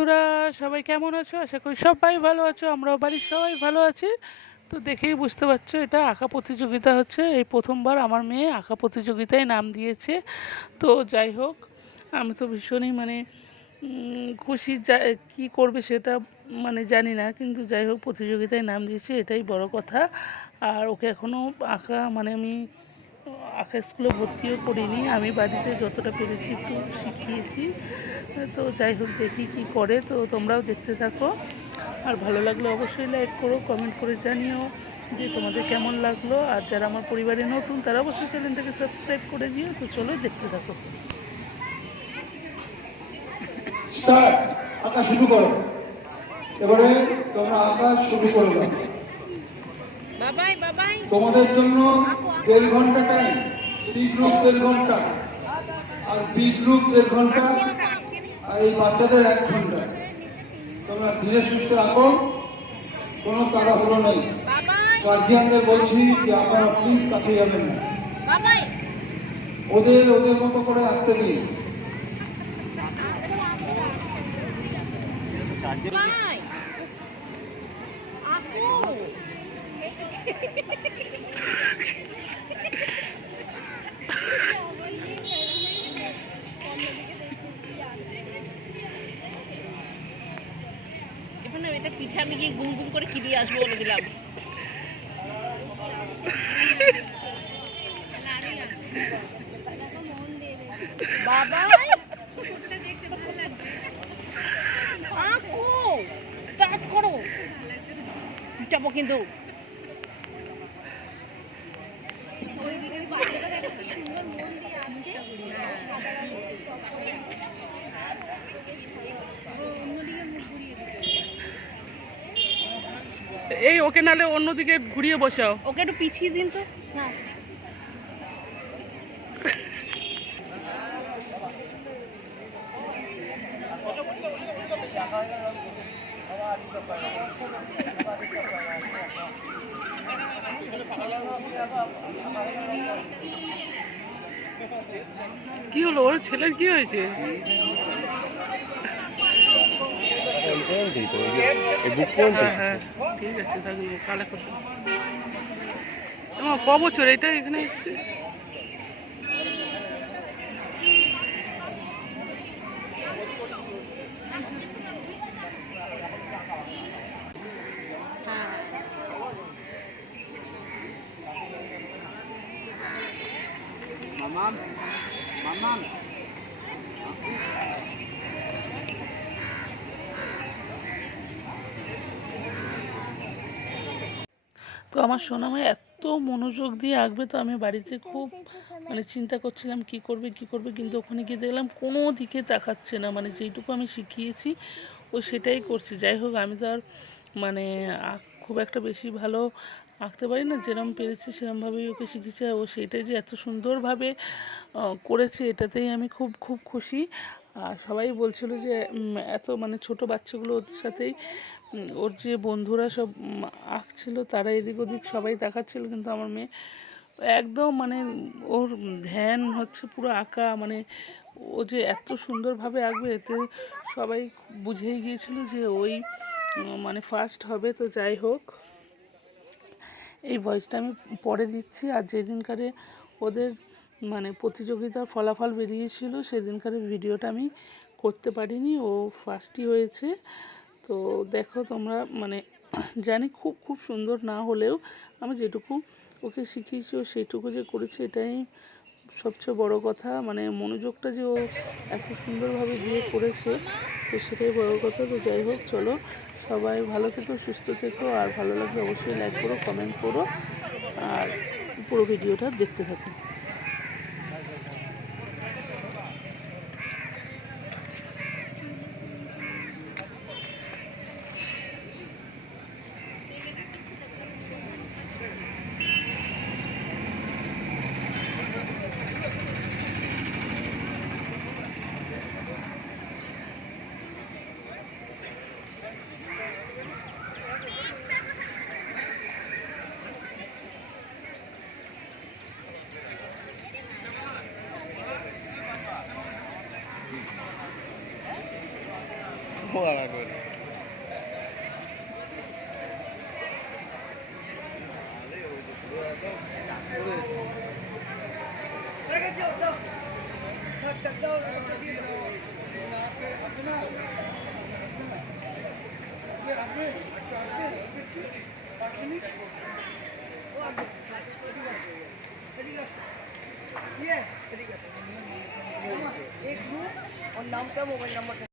বন্ধুরা, সবাই কেমন আছো? আশা করি সবাই ভালো আছো। আমরাও বাড়ির সবাই ভালো আছি। তো দেখেই বুঝতে পারছো এটা আঁকা প্রতিযোগিতা হচ্ছে। এই প্রথমবার আমার মেয়ে আঁকা প্রতিযোগিতায় নাম দিয়েছে। তো যাই হোক, আমি তো ভীষণই খুশি। কী করবে সেটা জানি না, কিন্তু যাই হোক প্রতিযোগিতায় নাম দিয়েছে, এটাই বড় কথা। আর ওকে এখনও আঁকা আমি আঁকা স্কুলে ভর্তিও করিনি। আমি বাড়িতে যতটা পেরেছি একটু শিখিয়েছি। তো যাই হোক, দেখি কি করে। তো তোমরাও দেখতে থাকো, আর ভালো লাগলে অবশ্যই লাইক করো, কমেন্ট করে জানিও যে তোমাদের কেমন লাগলো। আর যারা আমার পরিবারে নতুন তারা অবশ্যই চ্যানেলটাকে সাবস্ক্রাইব করে দিও। তো চলো দেখতে থাকো। আঁকা শুরু করো। এবারে তোমরা আঁকা শুরু করে দাও। তোমাদের জন্য 1.5 ঘন্টা টাইম। সি গ্রুপ 1.5 ঘন্টা, আর বি গ্রুপ 1.5 ঘন্টা, আর এই বাচ্চাদের 1 ঘন্টা। তোমরা ধীরে সুস্থে আঁকো, কোনো তাড়াহুড়ো নেই। গার্জিয়ানদের বলছি যে আপনারা প্লিজ কাছে যাবেন না, ওদের মতো করে আঁকতে দিন। এটা পিঠে আমি গিয়ে গুম গুম করে ছিটিয়ে আসবো বলে দিলাম। বাবা স্টার্ট করো, পিটাবো কিন্তু। এই ওকে নালে অন্যদিকে ঘুরিয়ে বসাও। ওকে একটু পিছিয়ে দিন তো। হ্যাঁ, কি হলো? ওর ছেলের কি হয়েছে? হ্যাঁ, ঠিক আছে, থাকবে কালে কথা। তোমার ক বছর এটা এখানে এসছে? তো আমার সোনামাই এত মনোযোগ দিয়ে আঁকবে। তো আমি বাড়িতে খুব চিন্তা করছিলাম কি করবে, কিন্তু ওখানে গিয়ে দেখলাম কোনো দিকে তাকাচ্ছে না। যেইটুকু আমি শিখিয়েছি ও সেটাই করছে। যাই হোক, আমি তো আর খুব একটা বেশি ভালো আঁকতে পারি না, যেরকম পেরেছি সেরকমভাবেই ওকে শিখেছি। ও সেটাই যে এত সুন্দরভাবে করেছে, এটাতেই আমি খুব খুব খুশি। আর সবাই বলছিল যে এত ছোট বাচ্চাগুলো ওদের সাথেই ওর যে বন্ধুরা সব আঁকছিল, তারা এদিক ওদিক সবাই দেখাচ্ছিল, কিন্তু আমার মেয়ে একদম ওর ধ্যান হচ্ছে পুরো আঁকা। ও যে এত সুন্দরভাবে আঁকবে, এতে সবাই বুঝেই গিয়েছিল যে ওই ফার্স্ট হবে। তো যাই হোক, এই ভয়েসটা আমি পরে দিচ্ছি। আর যেদিনকারে ওদের প্রতিযোগিতার ফলাফল বেরিয়েছিল, সেদিনকারের ভিডিওটা আমি করতে পারিনি। ও ফার্স্টই হয়েছে। তো দেখো তোমরা, জানি খুব খুব সুন্দর না হলেও আমি যেটুকু ওকে শিখিয়েছি ও সেইটুকু যে করেছে, এটাই সবচেয়ে বড় কথা। মনোযোগটা যে ও এত সুন্দরভাবে দিয়ে করেছে, তো সেটাই বড় কথা। তো যাই হোক, চলো সবাই ভালো থেকো, সুস্থ থেকো, আর ভালো লাগলে অবশ্যই লাইক করো, কমেন্ট করো, আর পুরো ভিডিওটা দেখতে থাকো। एक ग्रुप और नाम का मोबाइल नंबर